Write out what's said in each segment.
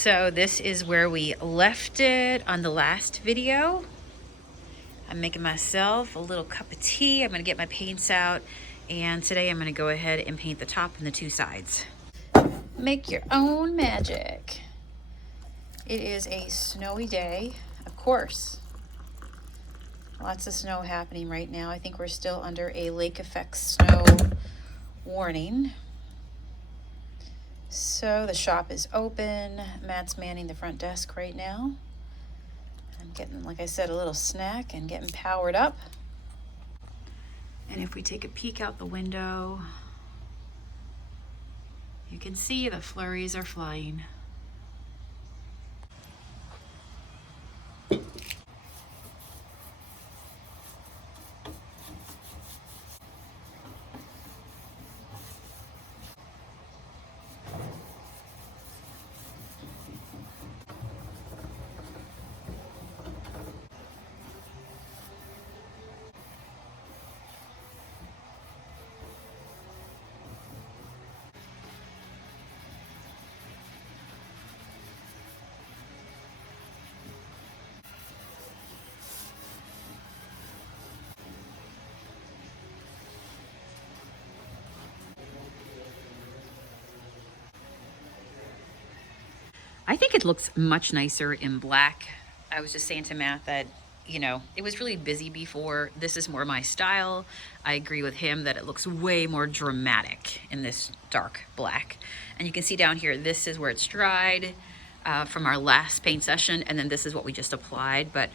So this is where we left it on the last video. I'm making myself a little cup of tea. I'm gonna get my paints out, and today I'm gonna go ahead and paint the top and the two sides. Make your own magic. It is a snowy day, of course. Lots of snow happening right now. I think we're still under a lake effect snow warning. So the shop is open. Matt's manning the front desk right now. I'm getting, like I said, a little snack and getting powered up. And if we take a peek out the window, you can see the flurries are flying. I think it looks much nicer in black. I was just saying to Matt that, you know, it was really busy before. This is more my style. I agree with him that it looks way more dramatic in this dark black. And you can see down here, this is where it's dried from our last paint session, and then this is what we just applied. But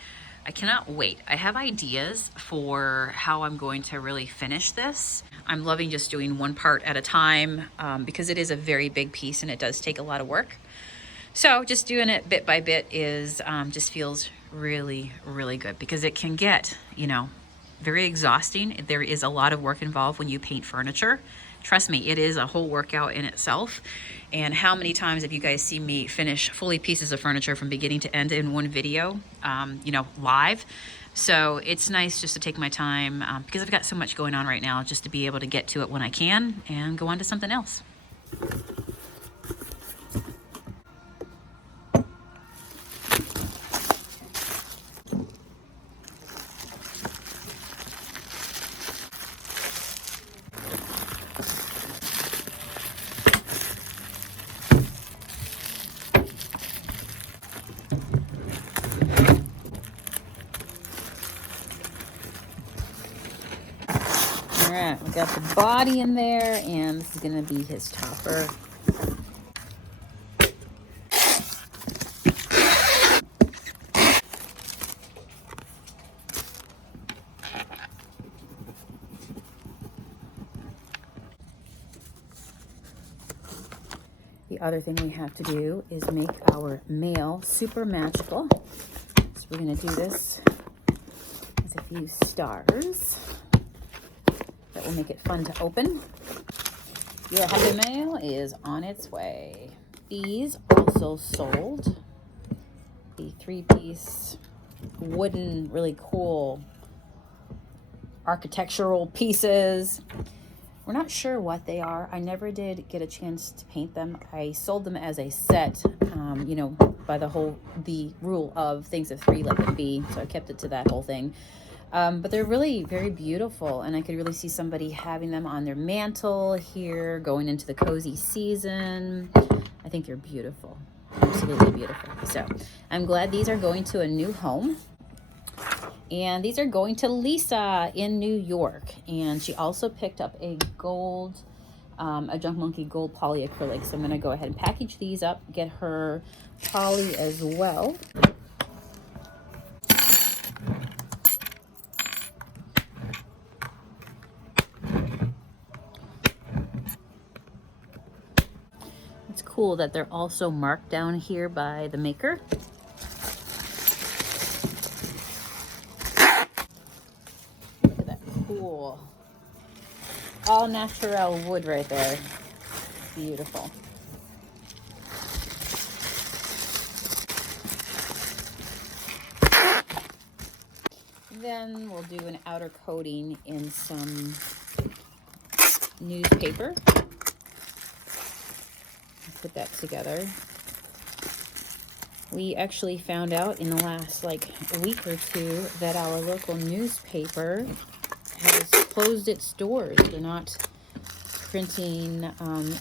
I cannot wait. I have ideas for how I'm going to really finish this. I'm loving just doing one part at a time because it is a very big piece and it does take a lot of work. So just doing it bit by bit is just feels really, really good, because it can get, you know, very exhausting. There is a lot of work involved when you paint furniture. Trust me, it is a whole workout in itself. And how many times have you guys seen me finish fully pieces of furniture from beginning to end in one video, you know, live? So it's nice just to take my time because I've got so much going on right now, just to be able to get to it when I can and go on to something else. Alright, we got the body in there, and this is going to be his topper. The other thing we have to do is make our mail super magical. So we're going to do this with a few stars. That will make it fun to open. Your happy mail is on its way. These also sold. The 3-piece wooden, really cool architectural pieces. We're not sure what they are. I never did get a chance to paint them. I sold them as a set, you know, by the rule of things of 3, let them be. So I kept it to that whole thing. But they're really very beautiful, and I could really see somebody having them on their mantle here going into the cozy season. I think they're beautiful, absolutely beautiful. So I'm glad these are going to a new home, and these are going to Lisa in New York. And she also picked up a gold, a Junk Monkey gold polyacrylic. So I'm going to go ahead and package these up, get her poly as well. Cool that they're also marked down here by the maker. Look at that cool, all natural wood right there. Beautiful. Then we'll do an outer coating in some newspaper. Put that together. We actually found out in the last like week or two that our local newspaper has closed its doors. They're not printing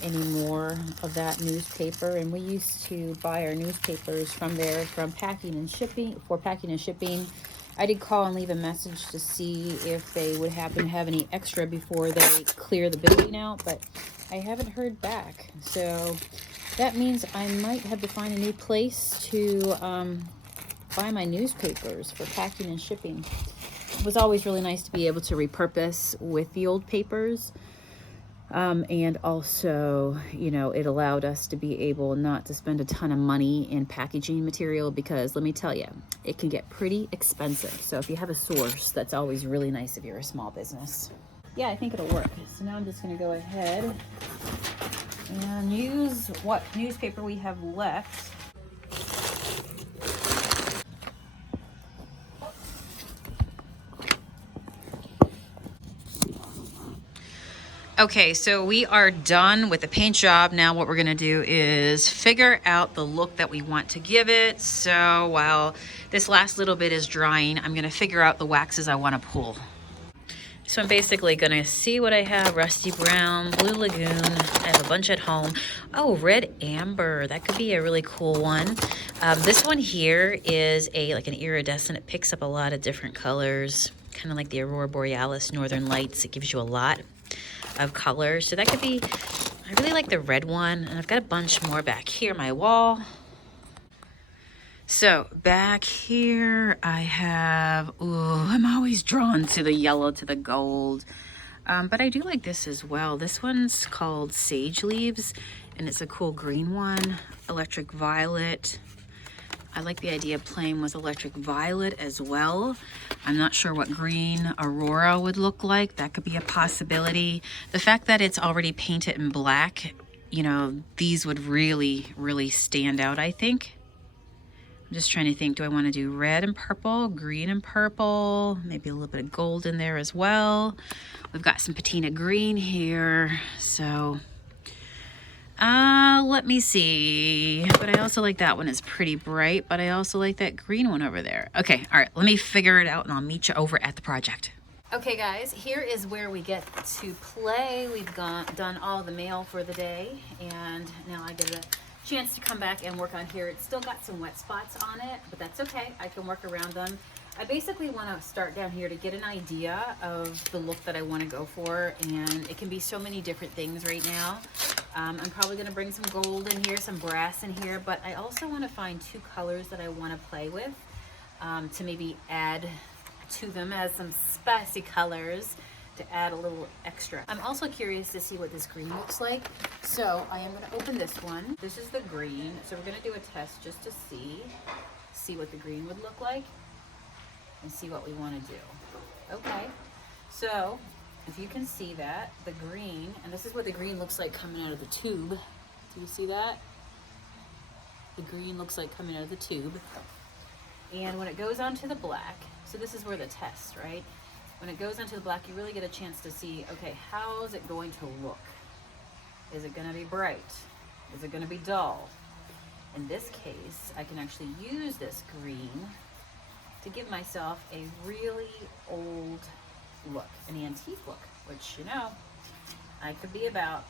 any more of that newspaper, and we used to buy our newspapers from there for packing and shipping. I did call and leave a message to see if they would happen to have any extra before they clear the building out, but I haven't heard back. So that means I might have to find a new place to buy my newspapers for packing and shipping. It was always really nice to be able to repurpose with the old papers. And also, you know, it allowed us to be able not to spend a ton of money in packaging material, because let me tell you, it can get pretty expensive. So if you have a source, that's always really nice if you're a small business. Yeah, I think it'll work. So now I'm just going to go ahead and use what newspaper we have left. Okay, so we are done with the paint job. Now what we're gonna do is figure out the look that we want to give it. So while this last little bit is drying, I'm gonna figure out the waxes I wanna pull. So I'm basically gonna see what I have. Rusty brown, blue lagoon. I have a bunch at home. Oh, red amber. That could be a really cool one. This one here is like an iridescent. It picks up a lot of different colors, kind of like the Aurora Borealis, Northern Lights. It gives you a lot of colors. So that could be, I really like the red one. And I've got a bunch more back here on my wall. So back here I have, I'm always drawn to the yellow, to the gold. But I do like this as well. This one's called Sage Leaves, and it's a cool green one. Electric Violet. I like the idea of playing with Electric Violet as well. I'm not sure what green Aurora would look like. That could be a possibility. The fact that it's already painted in black, you know, these would really, really stand out, I think. I'm just trying to think, do I want to do red and purple, green and purple, maybe a little bit of gold in there as well. We've got some patina green here, so let me see. But I also like that one. It's pretty bright, but I also like that green one over there. Okay, all right, let me figure it out and I'll meet you over at the project. Okay guys, here is where we get to play. We've done all the mail for the day, and now I get a chance to come back and work on here. It's still got some wet spots on it, but that's okay. I can work around them. I basically want to start down here to get an idea of the look that I want to go for, and it can be so many different things right now. I'm probably going to bring some gold in here, some brass in here, but I also want to find two colors that I want to play with to maybe add to them as some spicy colors to add a little extra. I'm also curious to see what this green looks like. So I am going to open this one. This is the green. So we're going to do a test just to see what the green would look like and see what we want to do. Okay, so if you can see that, the green, and this is what the green looks like coming out of the tube. Do you see that? The green looks like coming out of the tube. And when it goes onto the black, so this is where the test, right? When it goes onto the black, you really get a chance to see, okay, how is it going to look? Is it going to be bright? Is it going to be dull? In this case, I can actually use this green to give myself a really old look, an antique look, which, you know, I could be about.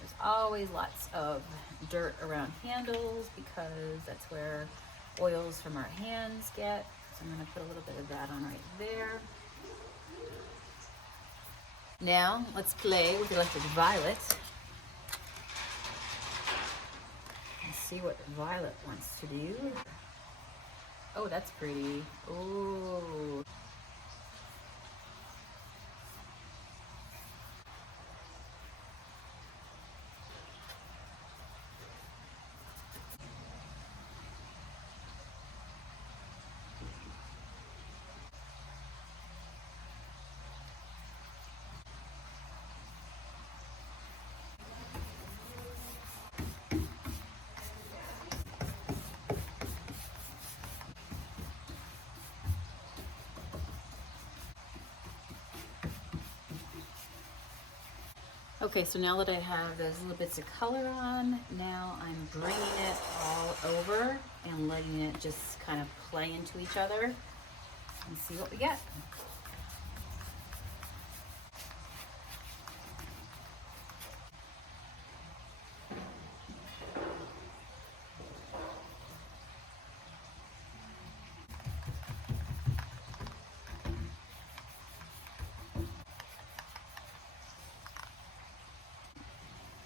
There's always lots of dirt around handles because that's where oils from our hands get. So I'm going to put a little bit of that on right there. Now let's play with Electric Violet and see what Violet wants to do. Oh, that's pretty. Oh. Okay, so now that I have those little bits of color on, now I'm bringing it all over and letting it just kind of play into each other and see what we get.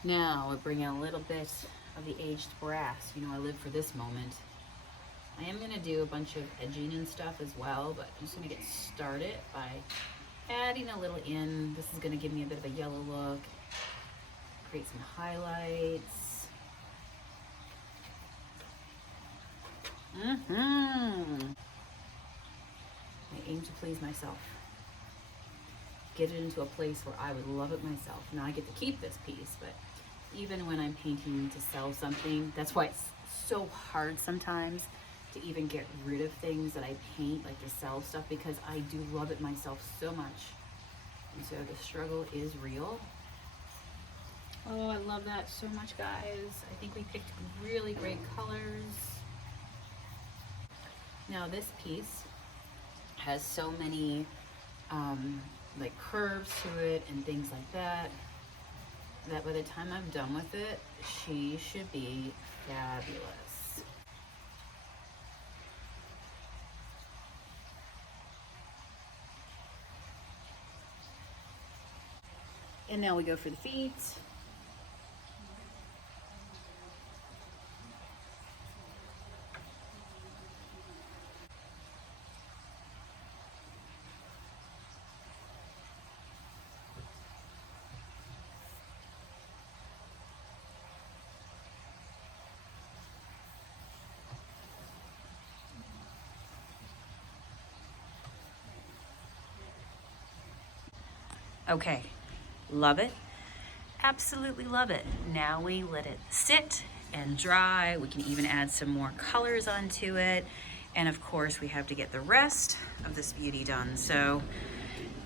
Now we're bringing a little bit of the aged brass. You know, I live for this moment. I am going to do a bunch of edging and stuff as well, but I'm just going to get started by adding a little in. This is going to give me a bit of a yellow look, create some highlights. I aim to please myself. Get it into a place where I would love it myself. Now I get to keep this piece, but even when I'm painting to sell something, that's why it's so hard sometimes to even get rid of things that I paint, like to sell stuff, because I do love it myself so much. And so the struggle is real. Oh, I love that so much, guys. I think we picked really great colors. Now this piece has so many like curves to it and things like that, that by the time I'm done with it, she should be fabulous. And now we go for the feet. Okay, love it. Absolutely love it. Now we let it sit and dry. We can even add some more colors onto it. And of course, we have to get the rest of this beauty done. So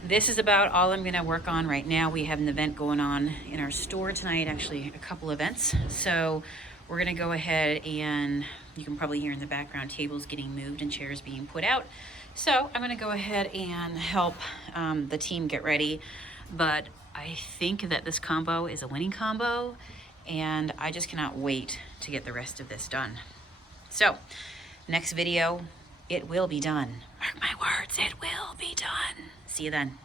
this is about all I'm gonna work on right now. We have an event going on in our store tonight, actually a couple events. So we're gonna go ahead and you can probably hear in the background tables getting moved and chairs being put out. So I'm gonna go ahead and help the team get ready. But I think that this combo is a winning combo, and I just cannot wait to get the rest of this done. So next video, it will be done. Mark my words, it will be done. See you then.